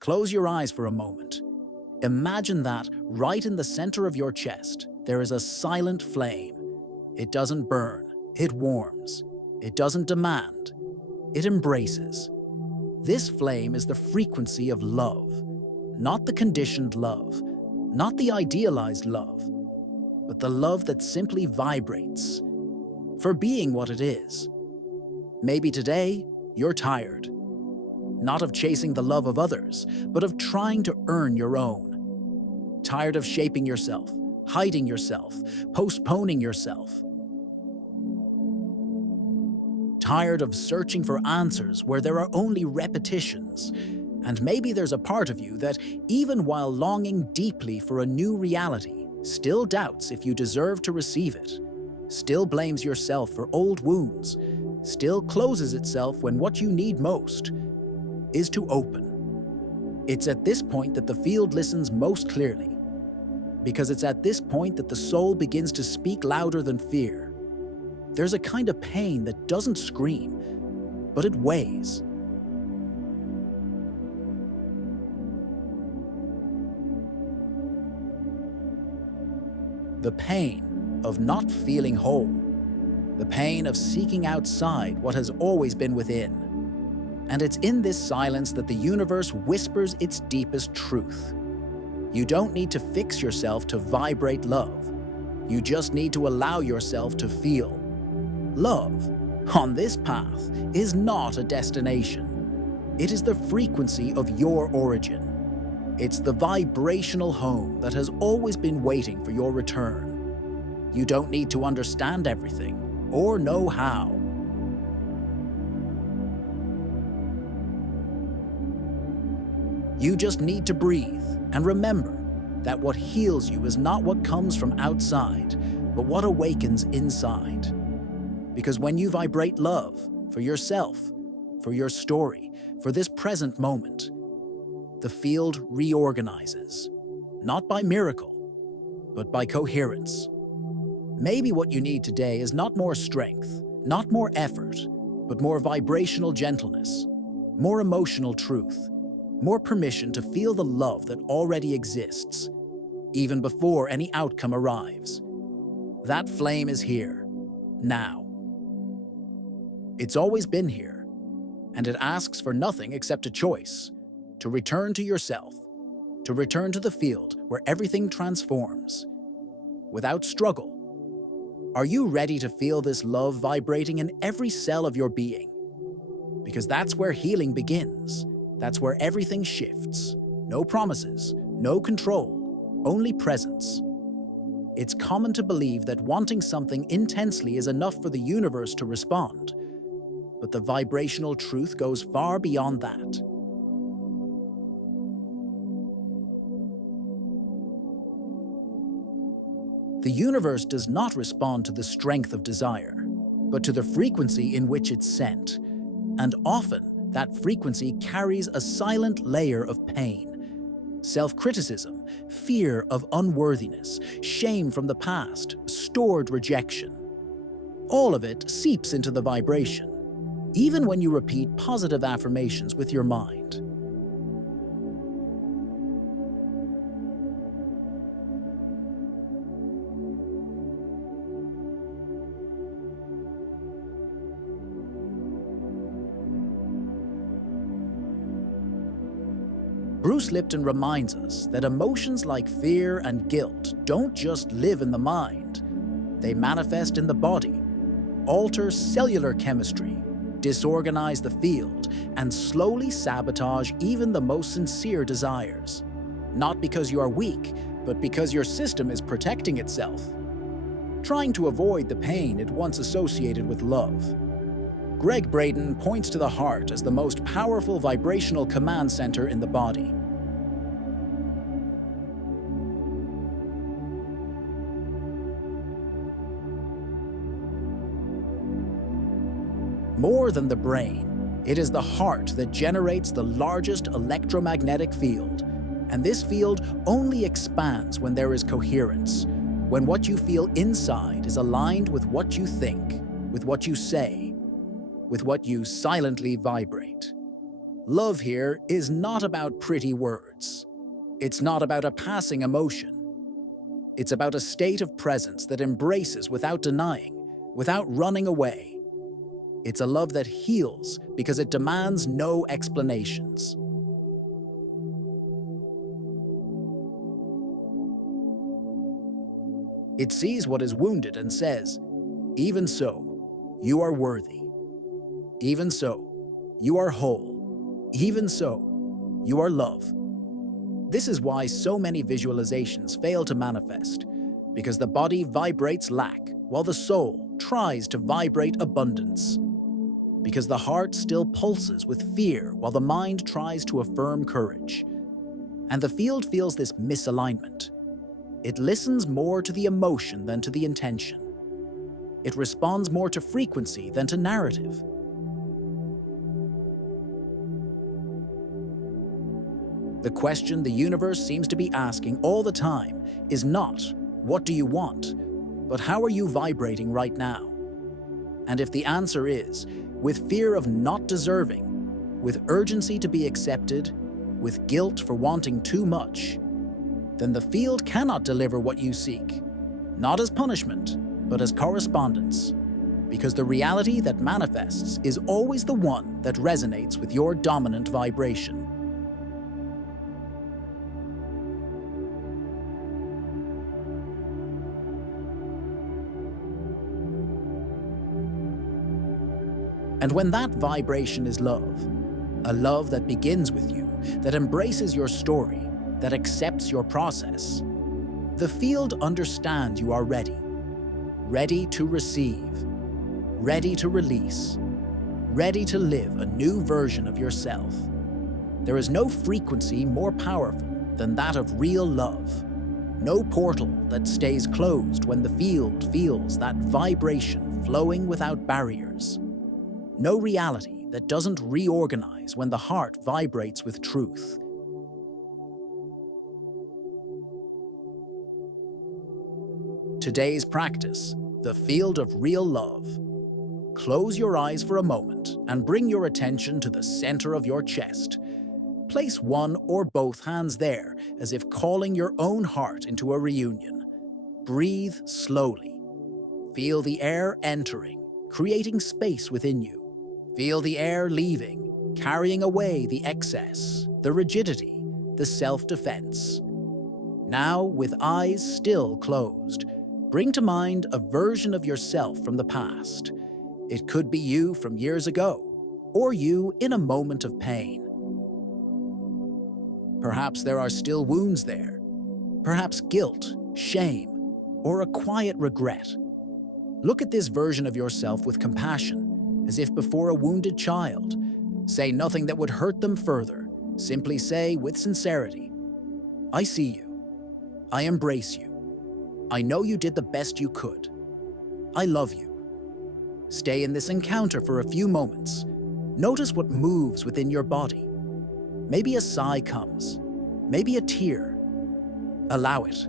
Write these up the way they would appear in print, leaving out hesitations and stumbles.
Close your eyes for a moment. Imagine that right in the center of your chest, there is a silent flame. It doesn't burn, it warms. It doesn't demand, it embraces. This flame is the frequency of love, not the conditioned love, not the idealized love, but the love that simply vibrates for being what it is. Maybe today, you're tired, not of chasing the love of others, but of trying to earn your own. Tired of shaping yourself, hiding yourself, postponing yourself. Tired of searching for answers where there are only repetitions. And maybe there's a part of you that, even while longing deeply for a new reality, still doubts if you deserve to receive it, still blames yourself for old wounds, still closes itself when what you need most is to open. It's at this point that the field listens most clearly, because it's at this point that the soul begins to speak louder than fear. There's a kind of pain that doesn't scream, but it weighs. The pain of not feeling whole. The pain of seeking outside what has always been within. And it's in this silence that the universe whispers its deepest truth. You don't need to fix yourself to vibrate love. You just need to allow yourself to feel. Love, on this path, is not a destination. It is the frequency of your origin. It's the vibrational home that has always been waiting for your return. You don't need to understand everything or know how. You just need to breathe and remember that what heals you is not what comes from outside, but what awakens inside. Because when you vibrate love for yourself, for your story, for this present moment, the field reorganizes, not by miracle, but by coherence. Maybe what you need today is not more strength, not more effort, but more vibrational gentleness, more emotional truth, more permission to feel the love that already exists, even before any outcome arrives. That flame is here, now. It's always been here, and it asks for nothing except a choice, to return to yourself, to return to the field where everything transforms, without struggle. Are you ready to feel this love vibrating in every cell of your being? Because that's where healing begins. That's where everything shifts. No promises, no control, only presence. It's common to believe that wanting something intensely is enough for the universe to respond, but the vibrational truth goes far beyond that. The universe does not respond to the strength of desire, but to the frequency in which it's sent. And often, that frequency carries a silent layer of pain, self-criticism, fear of unworthiness, shame from the past, stored rejection. All of it seeps into the vibration, even when you repeat positive affirmations with your mind. Bruce Lipton reminds us that emotions like fear and guilt don't just live in the mind. They manifest in the body, alter cellular chemistry, disorganize the field, and slowly sabotage even the most sincere desires. Not because you are weak, but because your system is protecting itself, trying to avoid the pain it once associated with love. Gregg Braden points to the heart as the most powerful vibrational command center in the body. More than the brain, it is the heart that generates the largest electromagnetic field. And this field only expands when there is coherence, when what you feel inside is aligned with what you think, with what you say, with what you silently vibrate. Love here is not about pretty words. It's not about a passing emotion. It's about a state of presence that embraces without denying, without running away. It's a love that heals because it demands no explanations. It sees what is wounded and says, "Even so, you are worthy. Even so, you are whole. Even so, you are love." This is why so many visualizations fail to manifest, because the body vibrates lack while the soul tries to vibrate abundance. Because the heart still pulses with fear while the mind tries to affirm courage. And the field feels this misalignment. It listens more to the emotion than to the intention. It responds more to frequency than to narrative. The question the universe seems to be asking all the time is not, "What do you want?" but "How are you vibrating right now?" And if the answer is, with fear of not deserving, with urgency to be accepted, with guilt for wanting too much, then the field cannot deliver what you seek, not as punishment, but as correspondence, because the reality that manifests is always the one that resonates with your dominant vibration. And when that vibration is love, a love that begins with you, that embraces your story, that accepts your process, the field understands you are ready. Ready to receive, ready to release, ready to live a new version of yourself. There is no frequency more powerful than that of real love. No portal that stays closed when the field feels that vibration flowing without barriers. No reality that doesn't reorganize when the heart vibrates with truth. Today's practice, the field of real love. Close your eyes for a moment and bring your attention to the center of your chest. Place one or both hands there as if calling your own heart into a reunion. Breathe slowly. Feel the air entering, creating space within you. Feel the air leaving, carrying away the excess, the rigidity, the self-defense. Now, with eyes still closed, bring to mind a version of yourself from the past. It could be you from years ago, or you in a moment of pain. Perhaps there are still wounds there. Perhaps guilt, shame, or a quiet regret. Look at this version of yourself with compassion, as if before a wounded child. Say nothing that would hurt them further. Simply say with sincerity, "I see you. I embrace you. I know you did the best you could. I love you." Stay in this encounter for a few moments. Notice what moves within your body. Maybe a sigh comes. Maybe a tear. Allow it.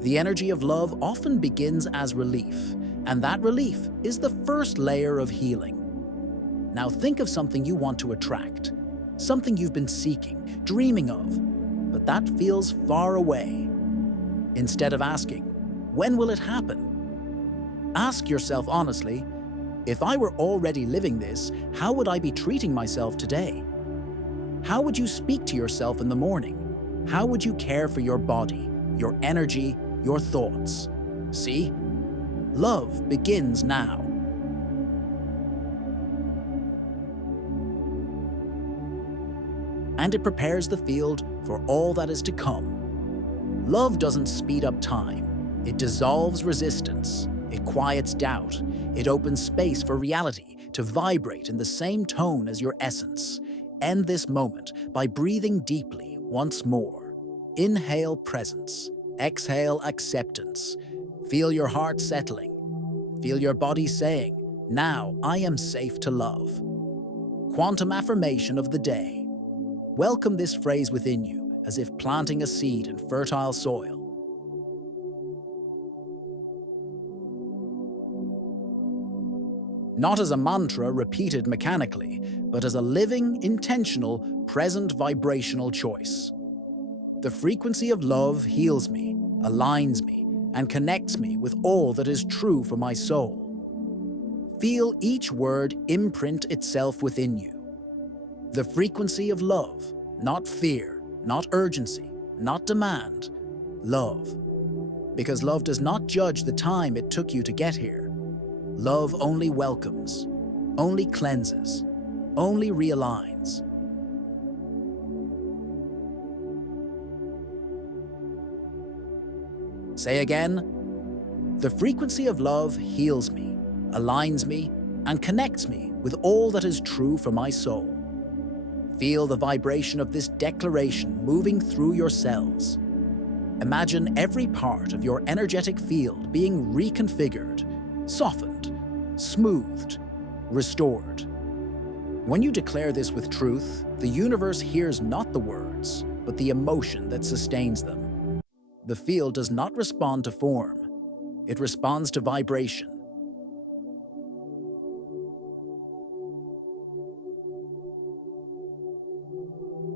The energy of love often begins as relief, and that relief is the first layer of healing. Now think of something you want to attract, something you've been seeking, dreaming of, but that feels far away. Instead of asking, "When will it happen?" ask yourself honestly, "If I were already living this, how would I be treating myself today?" How would you speak to yourself in the morning? How would you care for your body, your energy, your thoughts? See? Love begins now. And it prepares the field for all that is to come. Love doesn't speed up time. It dissolves resistance. It quiets doubt. It opens space for reality to vibrate in the same tone as your essence. End this moment by breathing deeply once more. Inhale presence. Exhale acceptance. Feel your heart settling. Feel your body saying, "Now I am safe to love." Quantum affirmation of the day. Welcome this phrase within you as if planting a seed in fertile soil. not as a mantra repeated mechanically, but as a living, intentional, present vibrational choice. The frequency of love heals me, aligns me, and connects me with all that is true for my soul. Feel each word imprint itself within you. The frequency of love, not fear, not urgency, not demand, love. Because love does not judge the time it took you to get here. Love only welcomes, only cleanses, only realigns. Say again, the frequency of love heals me, aligns me, and connects me with all that is true for my soul. Feel the vibration of this declaration moving through your cells. Imagine every part of your energetic field being reconfigured, softened, smoothed, restored. When you declare this with truth, the universe hears not the words, but the emotion that sustains them. The field does not respond to form, it responds to vibration.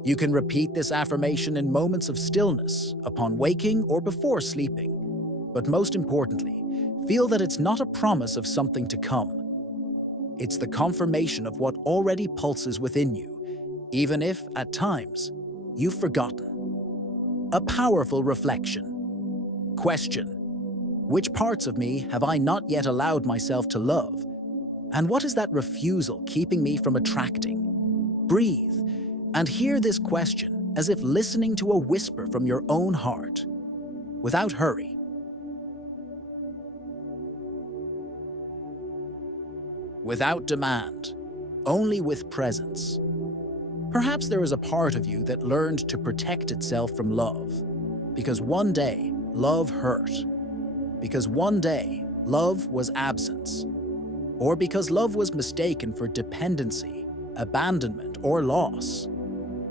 You can repeat this affirmation in moments of stillness, upon waking or before sleeping. But most importantly, feel that it's not a promise of something to come. It's the confirmation of what already pulses within you, even if, at times, you've forgotten. A powerful reflection. Question: which parts of me have I not yet allowed myself to love? And what is that refusal keeping me from attracting? Breathe and hear this question as if listening to a whisper from your own heart, without hurry. Without demand, only with presence. Perhaps there is a part of you that learned to protect itself from love, because one day love hurt, because one day love was absence, or because love was mistaken for dependency, abandonment, or loss.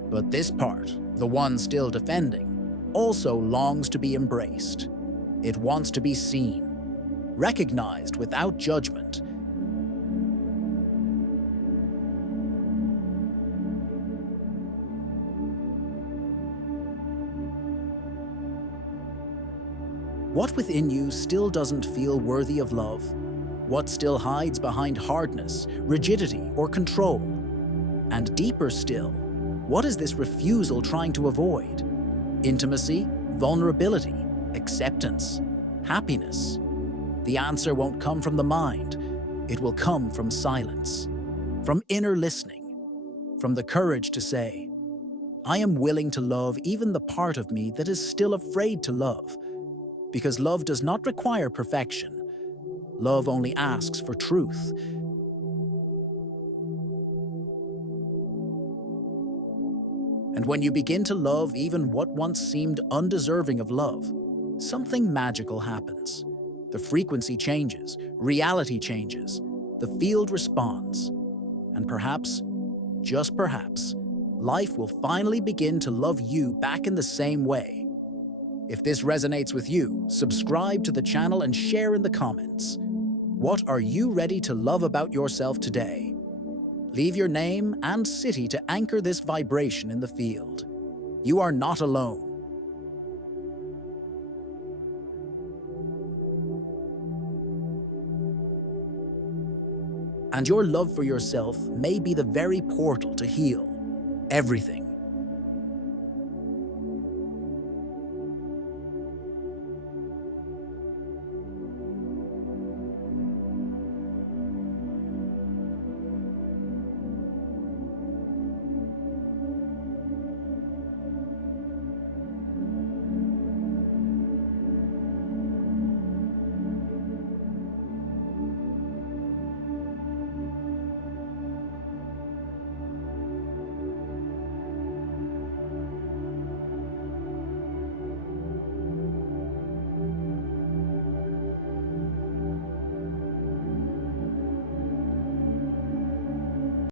But this part, the one still defending, also longs to be embraced. It wants to be seen, recognized without judgment. What within you still doesn't feel worthy of love? What still hides behind hardness, rigidity, or control? And deeper still, what is this refusal trying to avoid? Intimacy, vulnerability, acceptance, happiness? The answer won't come from the mind. It will come from silence, from inner listening, from the courage to say, I am willing to love even the part of me that is still afraid to love, because love does not require perfection. Love only asks for truth. And when you begin to love even what once seemed undeserving of love, something magical happens. The frequency changes, reality changes, the field responds, and perhaps, just perhaps, life will finally begin to love you back in the same way. If this resonates with you, subscribe to the channel and share in the comments. What are you ready to love about yourself today? Leave your name and city to anchor this vibration in the field. You are not alone. And your love for yourself may be the very portal to heal everything.